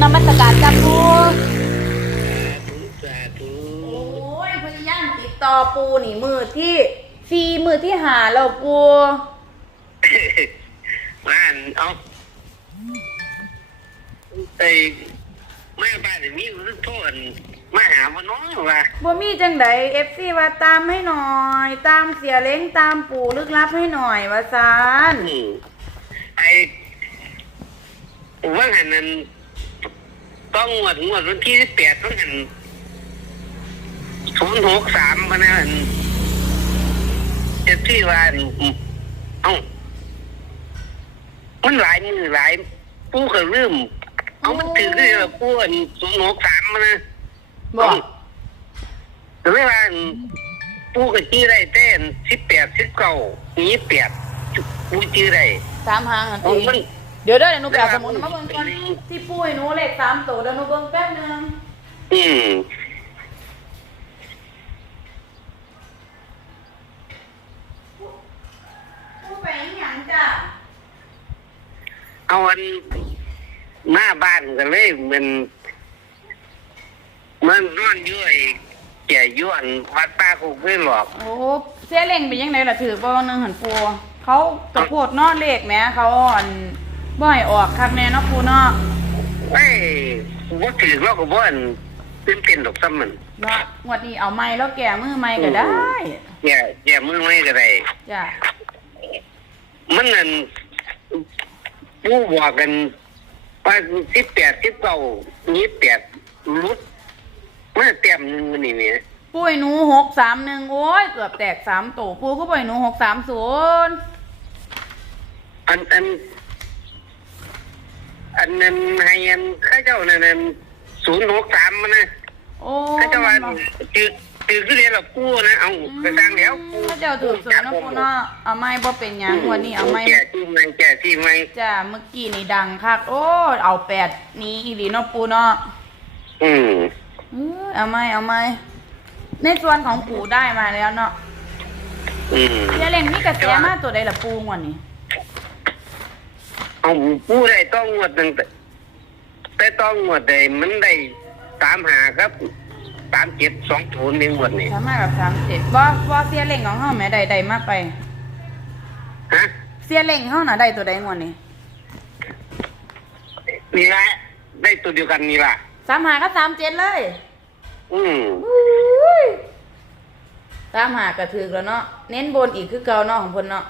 นมัสการจ้าปูสาธุโอ้ยพยายามติดต่อปูนี่มือที่สี่มือที่หาแล้วปูบ้านเอาไอ้แม่บ้านนี่มีรู้โทษมาหามาน้อยว่ะบ่มีจังไดเอฟซีว่าตามให้หน่อย ตามเสียเล้งตามปูลึกลับให้หน่อยว่าซานอืมไอ้ว่าหันนั้น ต้องงวดงวดวันที่สิบแปดต้องหันศูนย์หกสามมานะอันเจะที่ว่าอันเอ้ามันหลายมือหลายปูก็ลืมเอามันถือได้ละปูอันศูนย์หกสามมานะบอกแต่เวลาปูก็จี้ได้เต้นสิบแปดสิบเก้ายี่แปดปูจี้ได้สามหางอันเอาตีมัน เดี๋ยวเด้อเดี๋ยวหนูไปเอาสมุดมาเบิ่งก่อนที่ปูให้หนูเลขสามตัวเดี๋ยวหนูเบิ่งแป๊บนึงอืมปูไปอีหยังจ้ะเอาอันหน้าบ้านกันเลยมัน มันนอนอยู่ไอ้แก่ย้อนวัดป้าคุกไม่หรอก โอ้เสียเล้งเป็นยังไงล่ะถือบ่นึงหันปูเขากระโพดเนอเลขแหมเขาอ่อน บ่ให้ออกคักแน่เนาะปูเนาะเอ้ยว่าถือว่าก็บ่อันตื่นเต้นดอกซ้ำมันเนาะงวดนี้เอาไม้แล้วแก่มือไม้ก็ได้แก่แก่มือไม่ก็ได้จ้ะมันนั่นผู้บอกกันว่าสิบแปดสิบเก้ายี่แปดรุดมาเต็มหนึงนี่เนี่ยปุ้ยหนูหกสามหนึ่งโอ้ยเกือบแตกสามตัวปูก็ปุ้ยหนูหกสามศูนย์อันอัน อันนั้นให้อันข้าเจ้านั่นนั่นศูนย์หกสามมันนะโอ้ข้าเจ้าว่าจือจือคือเรียนหลับกู้นะเอาไปสร้างแล้วกู้ถ้าเจ้าถือสวยนะปูเนาะเอาไม้บ่เป็นหยังงวันนี้เอาไม้แก่ที่ไม่แก่ที่ไม่จ้ะเมื่อกี้นี่ดังคักโอ้ยเอาแปดนี้อีหลีเนาะปูเนาะอืมเอ้ยเอาไม้เอาไม้ในส่วนของปูได้มาแล้วเนาะอืม เดี๋ยวเล่นมีกระแสมาตัวใดล่ะปูงวันนี้ เอากู้ได้ต้องงวดตั้งแต่แต่ต้องงวดได้มันได้สามหาครับสามเจ็ดสองศูนย์ในงวดนี่สามารถกับสามเจ็ดว่าว่าเสียเล่งของเฮาแหม่ใดใดมากไป ฮะเสียเล่งเฮาน่ะได้ตัวใดงวันนี้นี่ละได้ตัวเดียวกันนี่ล่ะ สามหาก็สามเจ็ดเลยอืมอุ้ยสามหากระถือแล้วเนาะเน้นบนอีกคือเก่าเนาะของเพิ่นเนาะ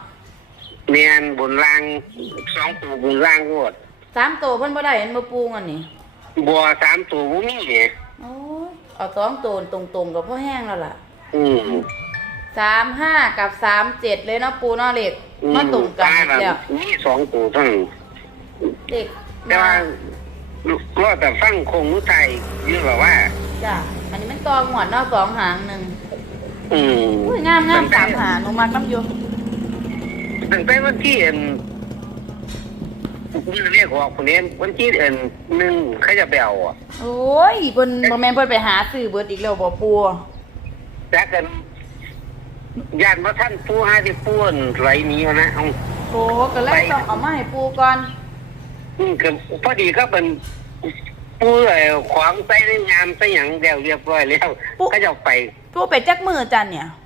เนียนบนล่างสองตัวบนล่างงวดสามตัวเพิ่นบ่ได้เห็นบ่ปูงันนี่บัวสามตัวบ่มีเนี่ยโอ้ยเอาสองตัวตรงๆกับพ่อแห้งแล้วล่ะอืมสามห้ากับสามเจ็ดเลยเนาะปูเนาะเลขมาตรงกันอีกแล้วมีสองตัวเท่านั้นเลขแต่ว่าก็แต่ฟังคงรู้ใจเยอะแบบว่าจ้ะอันนี้มันตองหวดเนาะสองหางหนึ่งอืมอุ้ยงามงามสามหางหนูมักน้ำอยู่ ตั้งแต่วันที่เอ็นนี่เรียกว่าคนนี้วันที่เอ็นหนึ่งเขาจะไปเอาอะโอ้ยเพิ่นบ่แม่นเพิ่นไปหาซื้อเบิดอีกแล้วบ่ปูแต่กันญาติว่าท่านปูห้าที่ปูนไหลหนี้นะเอาโอ้ก็เลยต้องเอามาให้ปูก่อนอืมก็พอดีก็เป็นปูเอ่อขวางใส่ในงามใส่หยังแล้วเรียบร้อยแล้วก็จะเอาไปปูไปจักมือจันเนี่ยจักเ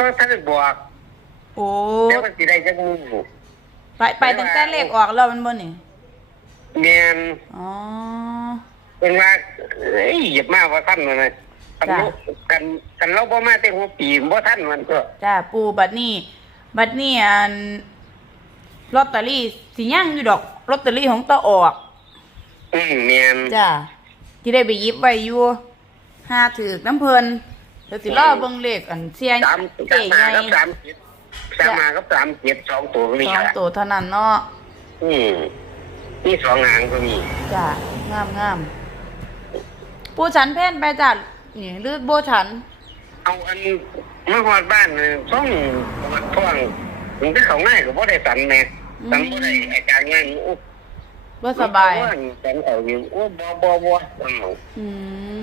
พราะท่านบอกโอ้แล้วมันสิได้จักมือไปไปตั้งแต่เลขออกแล้วมันบ่นี่เมียนอ๋อเป็นว่าเอ้ยหยิบมาว่าท่านมันนะกันจ้ะเรากันกันเราบ่มาแต่หัวปีบ่ท่านมันก็ จ้าปูบัดนี้ บัดนี้อันลอตเตอรี่สิย่างอยู่ดอกลอตเตอรี่ของตาออก อืมเมียนจ้าที่ได้ไปหยิบไว้อยู่ห้าถือน้ำเพลิน เดี๋ยวสิรอเบิ่งเลขอันเสียสามเก๋สามไงมากับสามเจ็ดสามมากับสามเจ็ดสองตัวก็มีสองค่ะตัวเท่านั้นเนาะอืมนี่สองหางก็มีจ้างามงามปูฉันแพ่นไปจ้านี่หรือโบฉัน เอาอันมาฮอดบ้านเนี่ยต้องวัดท่องมันก็เขาง่ายก็บ่ได้สันแหน่สันบ่ได้อาจารย์งานโอ้บ่สบายสันเขาอยู่โอ้บ่บ่บ่เอาอื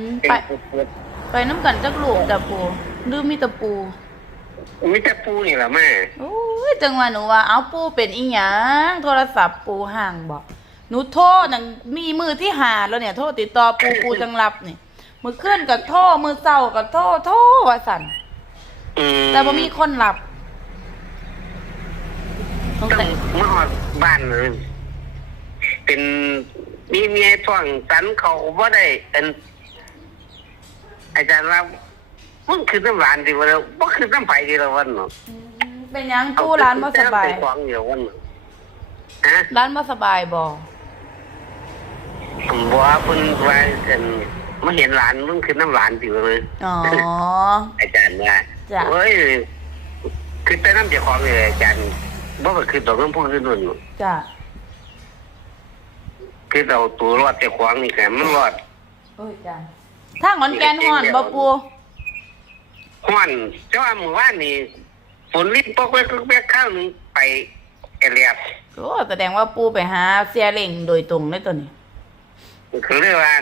มเป็นไปปุด ไปน้ำกันจักลูกจ้ะปูหรือมีแต่ปูๆมีแต่ปูนี่ล่ะแม่ โอ้ยจังหวะหนูว่าเอาปูเป็นอีหยังโทรศัพท์ปูห่างบอกหนูโทรนั่นมีมือที่หาแล้วเนี่ย โทรติดต่อปูปูจังรับนี่มือขึ้นกับโทรมือเศร้ากับโทรโทรว่าสั่นอืมแต่บ่มีคนรับสงต้อสังยมาหอดบ้านเลยเป็นมีเมียท่วงสันเขาบ่ได้เป็น อาจารย์ว่ามึงคือน้ำหลานดีวะแล้วบ่คือน้ำไผ่ดีละวันเนาะอืมเป็นหยังปูร้านบ่สบาย เอแต่ของเดียววันเนาะฮะร้านบ่สบายบ่ผมบอกว่าเพิ่นว่าเอิ่นมาเห็นหลานมึงคือน้ำหลานดีวะเลย อ๋อ อาจารย์ว่าจ้ะ เฮ้ยคือแต่น้ำเจ้าของเลยอาจารย์บ่ว่าคือตัวเรื่องพวกนี้นู่นจ้ะคือเราตัวรอดเจ้าของนี่แหละมันรอดโอ้ยจ้ะ ทางขอนแก่นฮ้อนบ่ปูห้อนเจ้าว่าหมู่บ้านนี่ฝนลิ้นปอกไว้ก็แม่ข้าวหนึงไปแอเรียบโอ้แสดงว่าปูไปหาเสียเล่งโดยตรงเลยตัวนี้คือเรียกว่า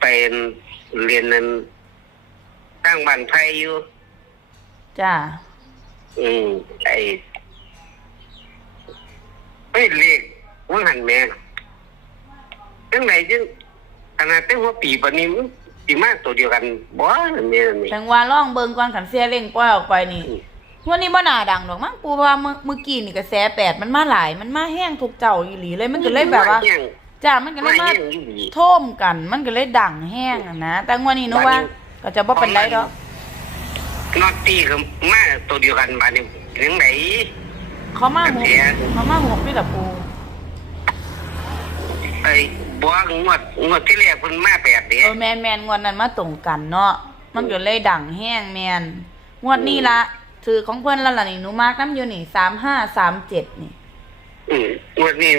ไปเรียนนั้นตั้งบ้านไทยอยู่จ้ะอืมไอ้ไอ้ยเลขว่าหันแม่จังไหนจังข นาดเป็นหัวปีปานนี้มันสิมาตัวเดียวกันบ่เนี่ยนี่จังว่าลองเบิ่งก่อนขันเสียเล่งปล่อยออกไปนี่วันนี้บ่น่าดังดอกมั้งปูเพราะว่าเมื่อเมื่อกี้นี่กระแสแปดมันมาหลาย มันมาแห้งทุกเจ้าอีหลีเลยมันก็เลยแบบว่ามแห้งจ้ามันก็เลมายมาแห้งอยู่ดีโท่มกัน มันก็เลยดังแห้งอะนะแต่งวันนี้หนูว่าก็จะบ่เป็นไรดอกนอตตี้ก็มาตัวเดียวกันบาดนี้ถึงไหน เขามาหกเสียเขามาหกพี่ละปูไอ้ บัวงวดงวดที่แรกเพิ่นมาแปดเด้เออแมนแมนงวดนั้นมาตรงกันเนาะมันก็เลยดังแห้งแมนงวดนี้ละถือของเพิ่นและล่ะนี่หนูมากน้ำอยู่นี่สามห้าสามเจ็ดนี่ อืมงวดนี้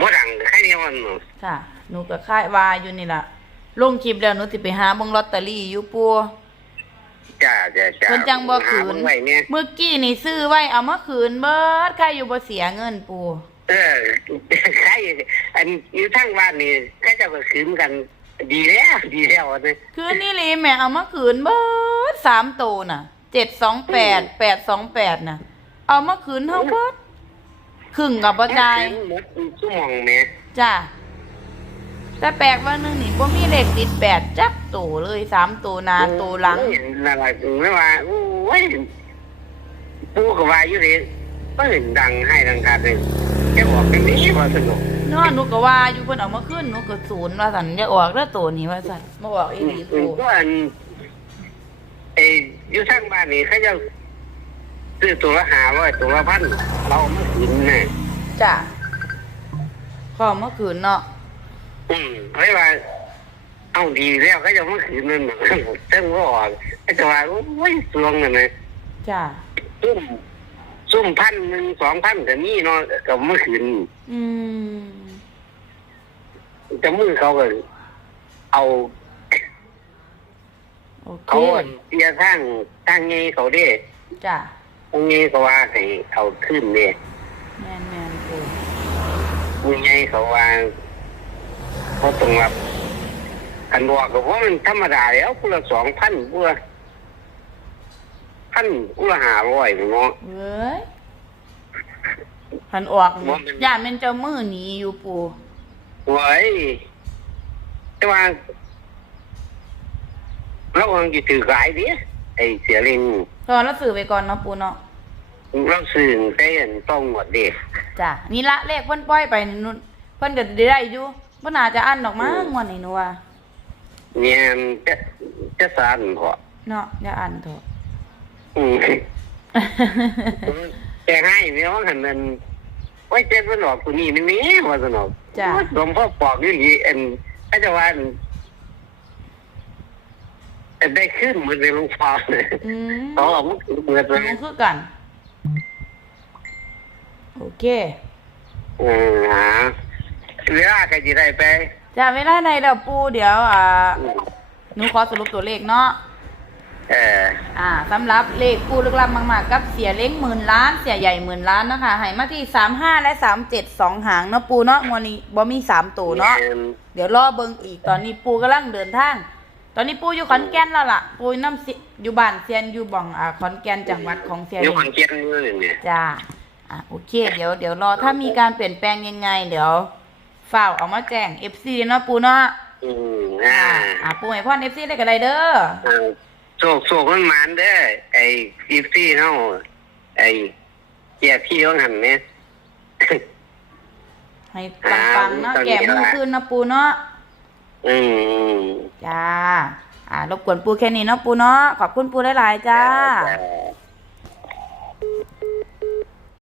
บ่ดังใครเดียวมันเนาะค่ะหนูก็ค่ายวาอยู่นี่ล่ะลงคลิปแล้วหนูสิไปหาเบิ่งลอตเตอรี่อยู่ปัวจ้าจ้าจ้าเพิ่นจังบ่คืหานเบิ่งไว้เนี่ย เมื่อกี้นี่ซื้อไว้เอามาคืนเบิดใครอยู่บ่เสียเงินปู เออใครอันอยู่ทางบ้านนี่ใครเจะก็คืนกัน ดีแล้วดีแล้วนะคืนนี้ลีแม่เอามาคืนเบิดสามโตน่ะเจ็ดสองแปดแปดสองแปดน่ะ เอามาคืนเฮาเบิดครึ่งกับบ่จ่ายคืนหมดชั่วโมงแม่จ้าแต่แปลกว่านึงนี่บ่มีเลขติดแปดจักโตเลยสามโตหนาโตหลังโอ้ยนั่นล่ะไม่ว่าโอ้ยปู่ก็ว่าอยู่นี่ก็เห็นดังให้ดังการเลย จะบอกกันนี้ว่าสนุกเนาะหนูก็ว่าอยู่เพิ่นเอามาคืนหนูก็ศูนย์ว่าซั่นอย่าออกเด้อโตนี้ว่าซั่นบ่ออกอีหลีอืปูมก็อันไอ้อยู่ทางบ้านนี่เขาจะซื้อตัวละหาร้อยตัวละพันเราไม่คืนเนี่ยจ้าขอมาคืนเนาะอืมไม่ว่าเอาดีแล้วเขาจะไม่คืนนั่นน่ะเจ้าก็ออกเขาจะว่าโอ้ยสวงนั่นนะจ้าซุ่ม ซุ่มพันหนึ่งสองพันก็มีเนาะก็ไม่คืนอืมจะมือเขาก็เอาโอเคเขาเตียข้างข้างงี้เขาเด้จ้าตรงนี้เขาว่าให้เอาขึ้นเนี่ยแม่นแม่นปูมึงไงเขาว่าเขาต้องรับอันบอกก็เพราะมันธรรมดาแล้วกูละสองพันกูละ พันกูละห้าร้อยเนาะเว้ยหันออกว่ามันย่านเป็นเจ้ามือหนีอยู่ปูไว้ยแต่ว่าเราคงจะถือขายดิไอเสียเริงตอนเราซื้อไปก่อนเนาะปูเนาะเราซื้อใช้อันต้องหมดเด็กจ้านี่ละเลขเพิ่นปล่อยไปนู่นเพิ่นก็ได้อยู่บ่น่าจะอันดอกมั้งงวดนี้หนูว่าเนี่ยจะจะสานพอเนาะอย่าอันเถอะ อืมแต่ให้เนี่ยว่าหันนั้นไว้เจ็ดวันออกตัวนี้นี่นี่ว่าสนอกจ้ะ หลวงพ่อปอกนี่หลีอันอาจารย์ว่าอันได้ขึ้นเหมือนในหลวงพ่อเนี่ยอืมเขาเอามันเหมือนหนูคือกัน โอเค อืมฮะเวลาใครจะได้ไป จ้าเวลาใดแล้วปูเดี๋ยว อ่าหนูขอสรุปตัวเลขเนาะ เอออ่าสำหรับเลขปูลึกลับมากๆ กับเสียเล้งหมื่นล้านเสียใหญ่หมื่นล้านนะคะให้มาที่สามห้าและสามเจ็ดสองหางเนาะปูเนาะงวดนี้บ่มีสามตัวเนาะเดี๋ยวรอเบิ่งอีกตอนนี้ปูกำลังเดินทาง ตอนนี้ปูอยู่ขอนแก่นแล้วล่ะ ปูน้ำสิอยู่บ้านเซียนอยู่บ่องอ่าขอนแก่นจังหวัดของเซียนอยู่ขอนแก่นอยู่เนี่ยจ้า อะโอเค เดี๋ยวเดี๋ยวรอถ้ามีการเปลี่ยนแปลงยังไง เดี๋ยวฝ่าวเอามาแจ้ง FC เนาะปูเนาะอืมอ่าอะปูให้พ่อน FC ได้กันไรเด้ออ่า โศกโศกมันหมานเด้อไอ้อีซี่เฮาไอ้เกียร์พี่ของหันเนี่ย ให้ปังๆเนาะอ่า แก่มือคืนเนาะปูเนาะอืมจ้า อ่ารบกวนปูแค่นี้เนาะปูเนาะขอบคุณปูหลายๆจ้า จ้า